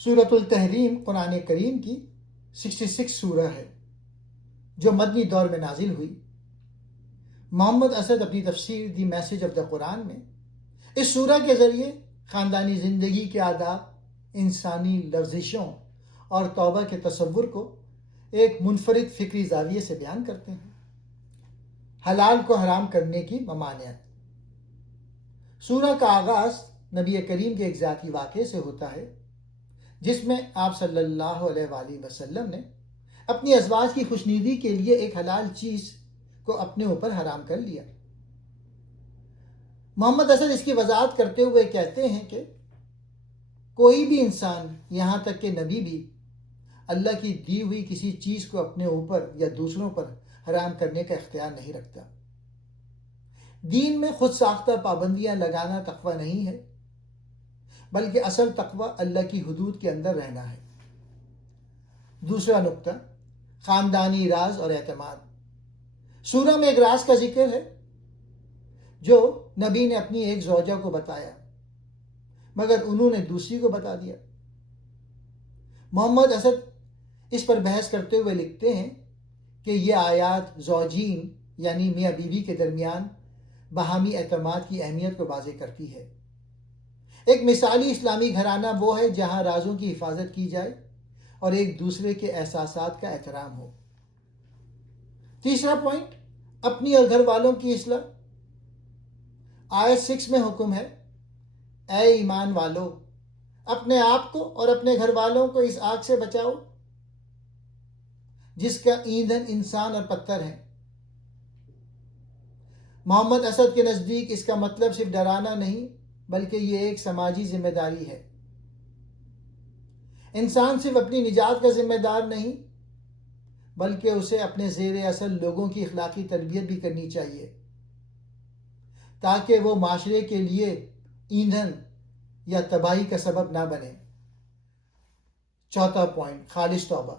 سورۃ التحریم قرآن کریم کی 66 سورہ ہے جو مدنی دور میں نازل ہوئی۔ محمد اسد اپنی تفسیر دی میسج آف دا قرآن میں اس سورہ کے ذریعے خاندانی زندگی کے آداب، انسانی لرزشوں اور توبہ کے تصور کو ایک منفرد فکری زاویے سے بیان کرتے ہیں۔ حلال کو حرام کرنے کی ممانعت۔ سورہ کا آغاز نبی کریم کے ایک ذاتی واقعے سے ہوتا ہے جس میں آپ صلی اللہ علیہ وآلہ وسلم نے اپنی ازواج کی خوشنودی کے لیے ایک حلال چیز کو اپنے اوپر حرام کر لیا۔ محمد اسد اس کی وضاحت کرتے ہوئے کہتے ہیں کہ کوئی بھی انسان، یہاں تک کہ نبی بھی، اللہ کی دی ہوئی کسی چیز کو اپنے اوپر یا دوسروں پر حرام کرنے کا اختیار نہیں رکھتا۔ دین میں خود ساختہ پابندیاں لگانا تقوی نہیں ہے، بلکہ اصل تقوی اللہ کی حدود کے اندر رہنا ہے۔ دوسرا نقطہ، خاندانی راز اور اعتماد۔ سورہ میں ایک راز کا ذکر ہے جو نبی نے اپنی ایک زوجہ کو بتایا مگر انہوں نے دوسری کو بتا دیا۔ محمد اسد اس پر بحث کرتے ہوئے لکھتے ہیں کہ یہ آیات زوجین یعنی میاں بیوی کے درمیان باہمی اعتماد کی اہمیت کو واضح کرتی ہے۔ ایک مثالی اسلامی گھرانہ وہ ہے جہاں رازوں کی حفاظت کی جائے اور ایک دوسرے کے احساسات کا احترام ہو۔ تیسرا پوائنٹ، اپنی اور گھر والوں کی اصلاح۔ آیت 6 میں حکم ہے، اے ایمان والو، اپنے آپ کو اور اپنے گھر والوں کو اس آگ سے بچاؤ جس کا ایندھن انسان اور پتھر ہے۔ محمد اسد کے نزدیک اس کا مطلب صرف ڈرانا نہیں بلکہ یہ ایک سماجی ذمہ داری ہے۔ انسان صرف اپنی نجات کا ذمہ دار نہیں بلکہ اسے اپنے زیر اثر لوگوں کی اخلاقی تربیت بھی کرنی چاہیے تاکہ وہ معاشرے کے لیے ایندھن یا تباہی کا سبب نہ بنے۔ چوتھا پوائنٹ، خالص توبہ۔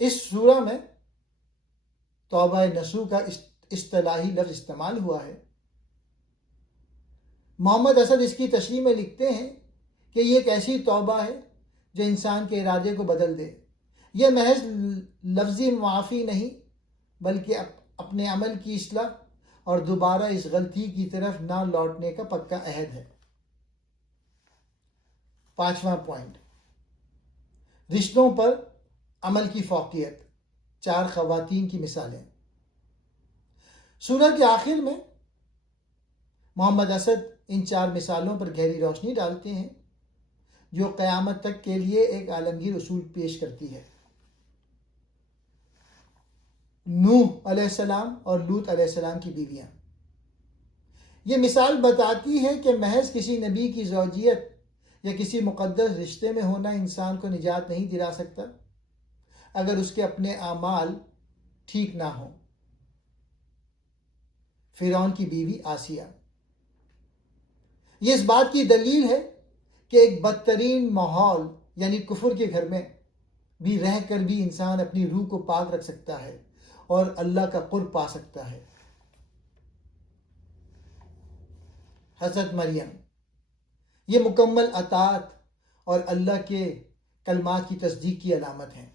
اس سورہ میں توبہ نصوح کا اصطلاحی لفظ استعمال ہوا ہے۔ محمد اسد اس کی تشریح میں لکھتے ہیں کہ یہ ایک ایسی توبہ ہے جو انسان کے ارادے کو بدل دے۔ یہ محض لفظی معافی نہیں بلکہ اپنے عمل کی اصلاح اور دوبارہ اس غلطی کی طرف نہ لوٹنے کا پکا عہد ہے۔ پانچواں پوائنٹ، رشتوں پر عمل کی فوقیت، 4 خواتین کی مثالیں۔ سورہ کے آخر میں محمد اسد ان 4 مثالوں پر گہری روشنی ڈالتے ہیں جو قیامت تک کے لیے ایک عالمگیر اصول پیش کرتی ہے۔ نوح علیہ السلام اور لوط علیہ السلام کی بیویاں۔ یہ مثال بتاتی ہے کہ محض کسی نبی کی زوجیت یا کسی مقدس رشتے میں ہونا انسان کو نجات نہیں دلا سکتا اگر اس کے اپنے اعمال ٹھیک نہ ہوں۔ فرعون کی بیوی آسیہ۔ یہ اس بات کی دلیل ہے کہ ایک بدترین ماحول یعنی کفر کے گھر میں بھی رہ کر بھی انسان اپنی روح کو پاک رکھ سکتا ہے اور اللہ کا قرب پا سکتا ہے۔ حضرت مریم، یہ مکمل اطاعت اور اللہ کے کلمات کی تصدیق کی علامت ہے۔